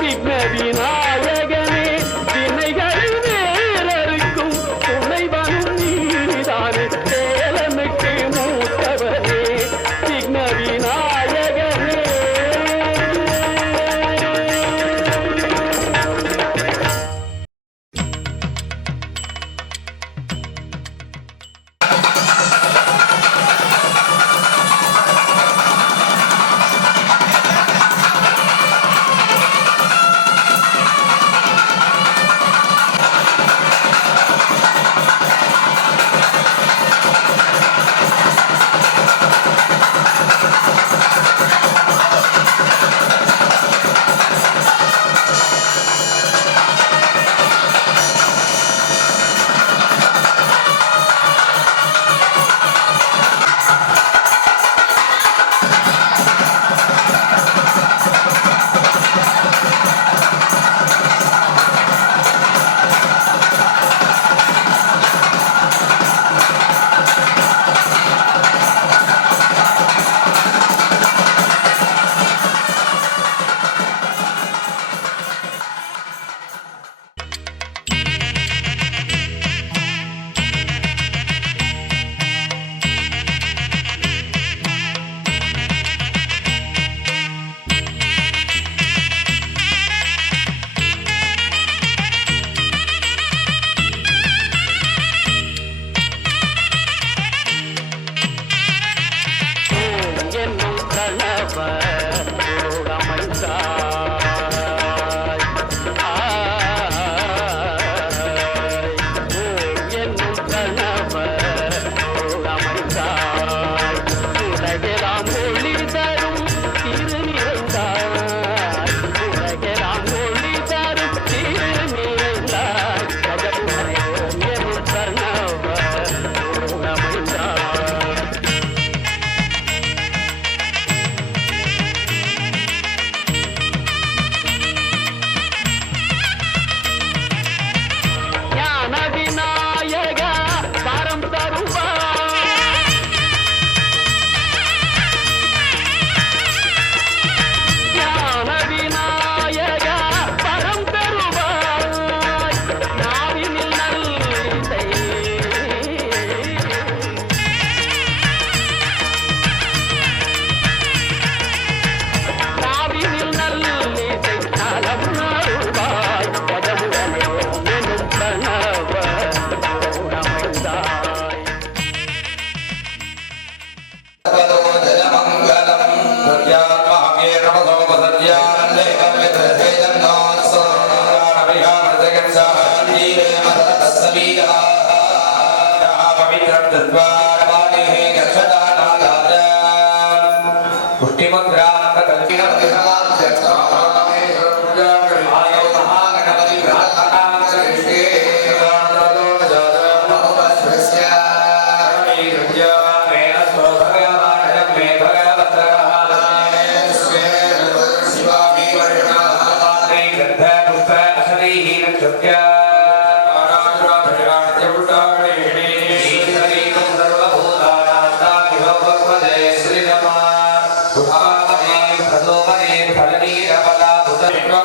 விக்ன விநாயகனே வினைகள் வேலருக்கும் துணைவனும் நீதானே வேலனுக்கு மூத்தவனே விக்ன விநாயகனே என்னும் கணவர் அமைந்தாய் என்னும் கணவர் அமைந்தாய் உலகெல்லாம் ஒளி தரும் திருநிறைந்தாய் உலகெல்லாம் ஒளி தரும் திருநிறைந்தாய் கஜபுரே என்னும் கணவர் அமைந்தாய் ஞான விநாயக வரம் தருவாய் ஞான விநாயக வரம் தருவாய் நாவினில் நல்லிசை நாவினில் நல்லிசை நலம் அருள்வாய் கஜமுகனே எனும் கணவர் அமைந்தாய் Bala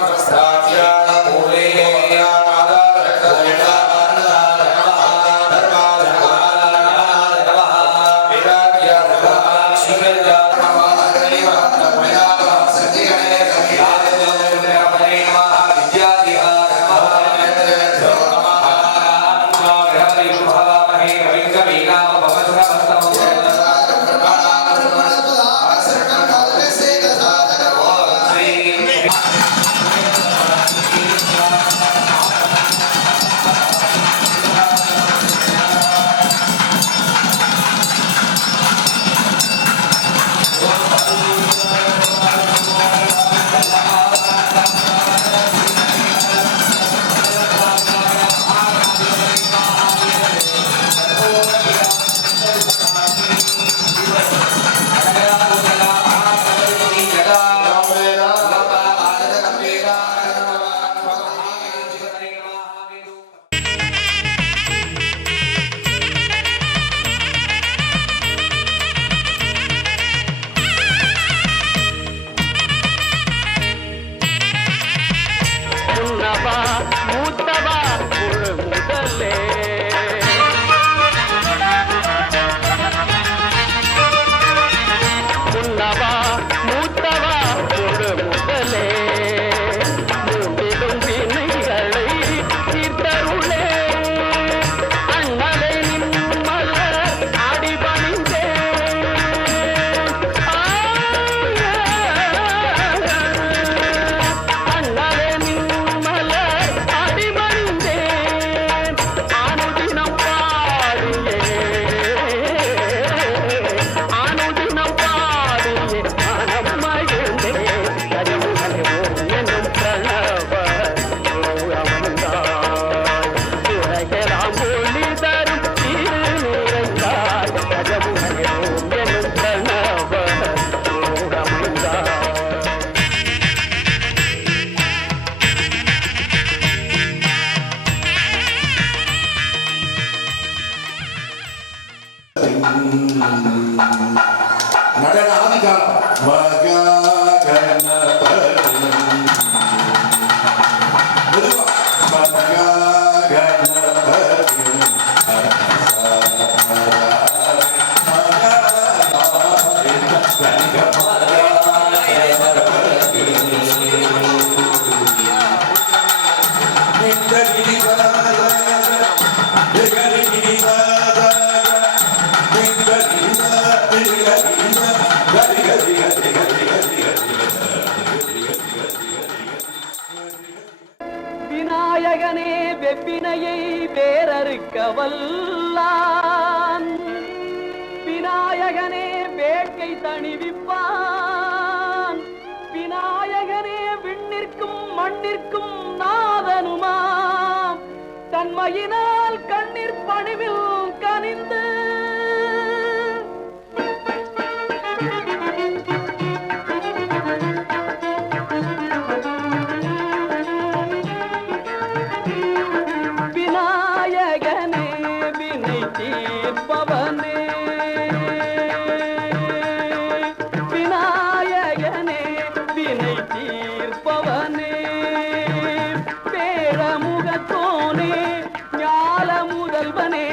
நடன ஆதிகாலம் மகா கணபதி மெதுவா. மகா கணபதி விநாயகனே வெப்பினையை வேறறுக்க வல்லான், விநாயகனே வேட்கை தணிவிப்பான், விநாயகனே விண்ணிற்கும் மண்ணிற்கும் நாதனுமாம், தன்மையினால் கண்ணீர் பணிவில் கனிந்து விநாயகனே வினை தீர்ப்பவனே, விநாயகனே வினை தீர்ப்பவனே, பேரமுகத்தோனே ஞால முதல்வனே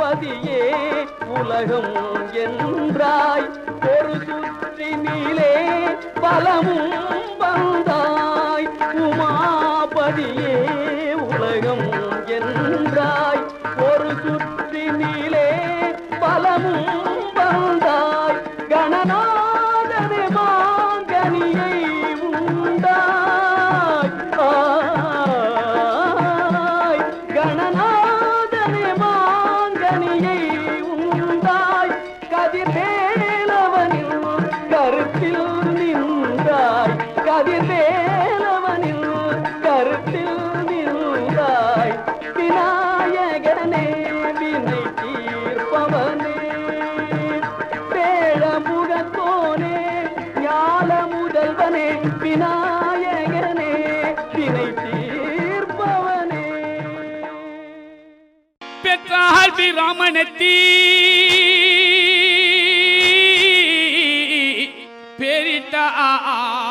உமாபதியே உலகம் என்றாய் ஒரு சுற்றினிலே பலமும் வந்தாய் உமாபதியே உலகம் என்றாய் ஒரு சுற்றினிலே பலமும் வந்தாய் கணநாதனே மாங்கனியை உண்டாய் கணநாதனே மாங்கனியை உண்டாய் கதிர்வேலவனில் கருத்தில் நின்றாய் கதிர்வேலவனில் கருத்தில் நின்றாய் விநாயகனே வினை தீர்ப்பவனே பேழமுகத்தோனே ஞால முதல்வனே விநாயகனே வினை தீர்ப்பவனே பெற்றால் பிராமணத்தி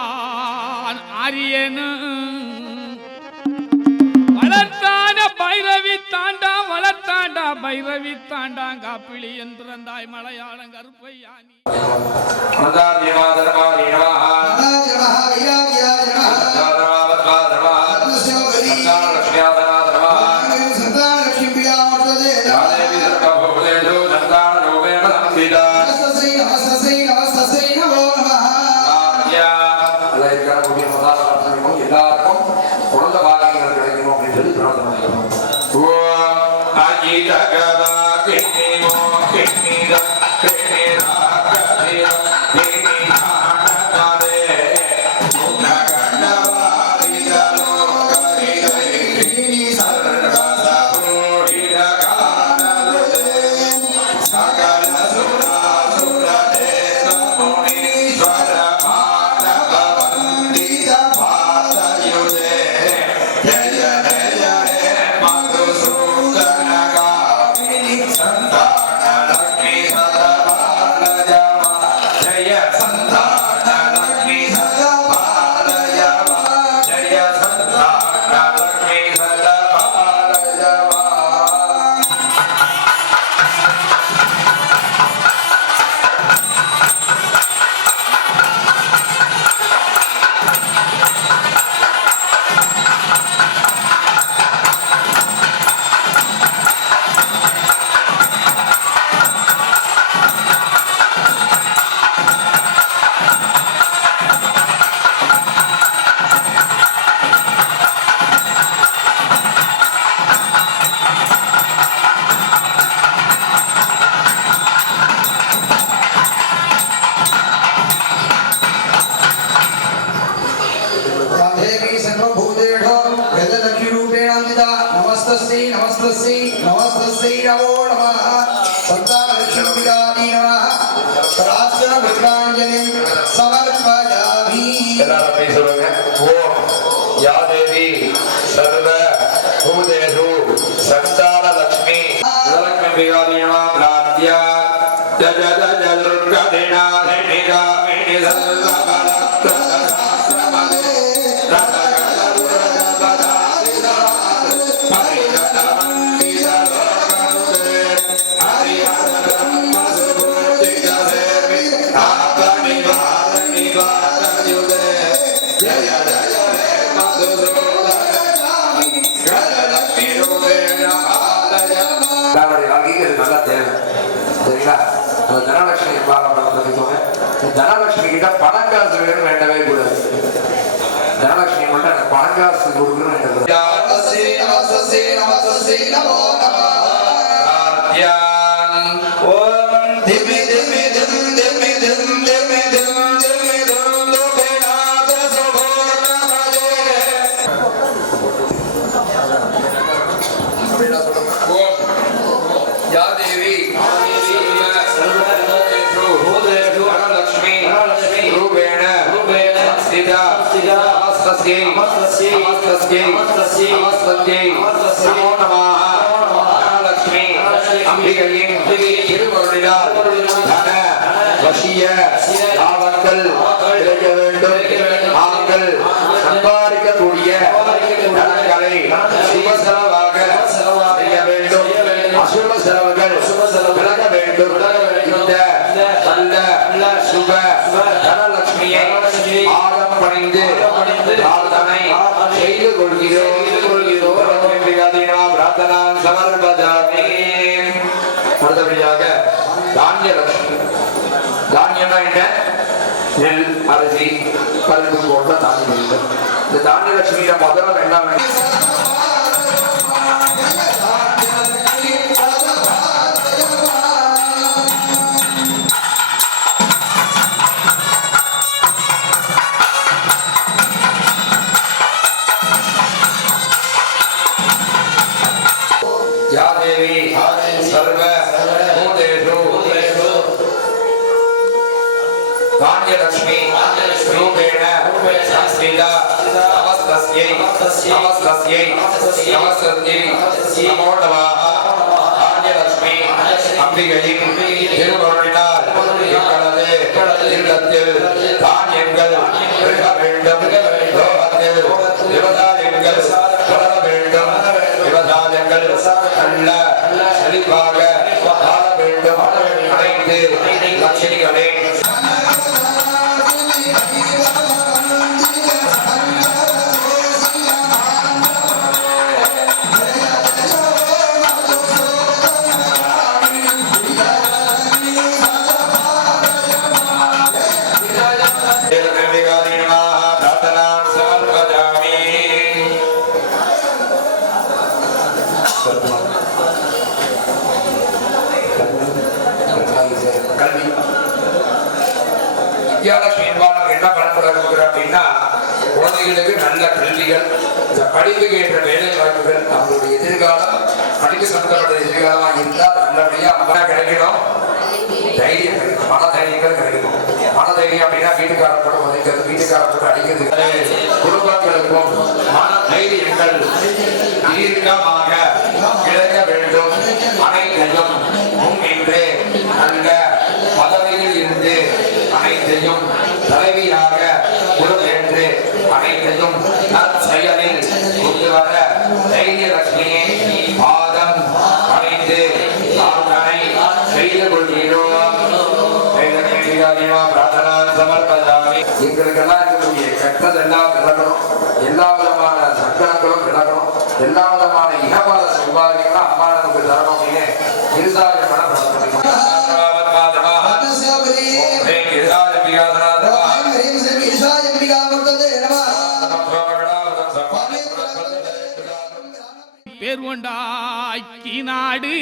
பெரிட்டான் ஆரியனு வளர்த்தான பைரவி தாண்டா வளர்த்தாண்டா பைரவி தாண்டாங்க பிளி என்று பிறந்தாய் மலையாளம் கருப்பையானி எல்லாருக்கும் குழந்தை பாக்கியங்கள் கிடைக்கணும் அப்படின்னு சொல்லி பிரார்த்தனை நல்லா தேவை சரிங்களா? அந்த தனலட்சுமி தனலட்சுமி கிட்ட பணக்காசு வேணும் வேண்டவே கூடாது. தனலட்சுமி மட்டும் அந்த பணக்காசு கொடுக்கணும் சம்பாதிக்கக்கூடிய தனங்களை சுப செலவாக செய்ய வேண்டும். அசுப செலவுகள் விலக வேண்டும் இந்த நல்ல சுப தனலட்சுமியை ஆடம் பணிந்து பிரார்த்தனை செய்து கொள்கிறோம் பிரார்த்தனா சமர்ப்பதாமி. அடுத்தபடியாக தானியலட்சுமி. தானியம்னா என்ன? நெல், அரிசி, பருப்பு போன்ற தானியங்கள். இந்த தானியலட்சுமியில முதல்ல என்ன या देवी सर्व भूतेषु धान्यलक्ष्मी रूपेण संस्थिता नमस्तस्यै नमो नमः. धान्यलक्ष्मी அம்பிகையின் திருவருளினால் எங்களது இல்லத்தில் தானியங்கள் பெருக வேண்டும். லோகத்தில் விவசாயங்கள் வளர வேண்டும். விவசாயங்கள் நல்ல செழிப்பாக வாழ வேண்டும். அனைத்து லட்சுமிகளே கல்வி வித்யாலட்சுமி என்பாளர் என்ன பண்ணப்படுகிறார் அப்படின்னா, குழந்தைகளுக்கு நல்ல கல்விகள், படிப்புக்கு ஏற்ற வேலை வாய்ப்புகள், அவங்களுடைய எதிர்காலம் படிப்பு சம்பந்தப்பட்ட எதிர்காலமாக இருந்தால் நல்லபடியா அம்மா கிடைக்கணும். தைரியம் கிடைக்கும், மன தைரியங்கள் கிடைக்கும். மன தைரியம் அப்படின்னா வீட்டுக்காரப்பட உதைக்கிறது, வீட்டுக்காரப்பட அடிக்கிறது. குடும்பங்களுக்கும் மன தைரியங்கள் தீர்க்கமாக கிடைக்க வேண்டும். அனைத்தையும் முன்னின்று நல்ல பதவியில் இருந்து அனைத்தையும் தலைவியாக பொறுப்பேற்று அனைத்தையும் நற்செயலில் கொண்டு வர தைரியலட்சுமியை பாதம் பணிந்து பிரார்த்தனை செய்து கொள்கிறோம். பிரார்த்தனா சமர்ப்பதாமி. எங்களுக்கெல்லாம் இருக்கக்கூடிய கெட்டதெல்லாம் விலகணும், எல்லா விதமான சங்கடங்களும் விலகணும், எல்லா விதமான இகபாத சௌபாகியங்களும் அம்மா நமக்கு தரணும் அப்படின்னு இருசாயமான பிரார்த்தனை. பேர் கொண்டாக்கி நாடு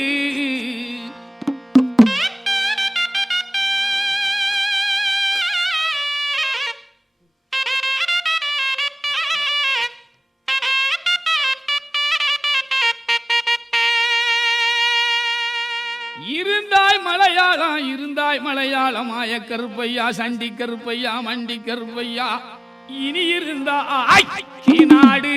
இருந்தாய் மலையாளம் ஆய கருப்பையா, சண்டி கருப்பையா, மண்டி கருப்பையா, இனி இருந்தாய் நாடு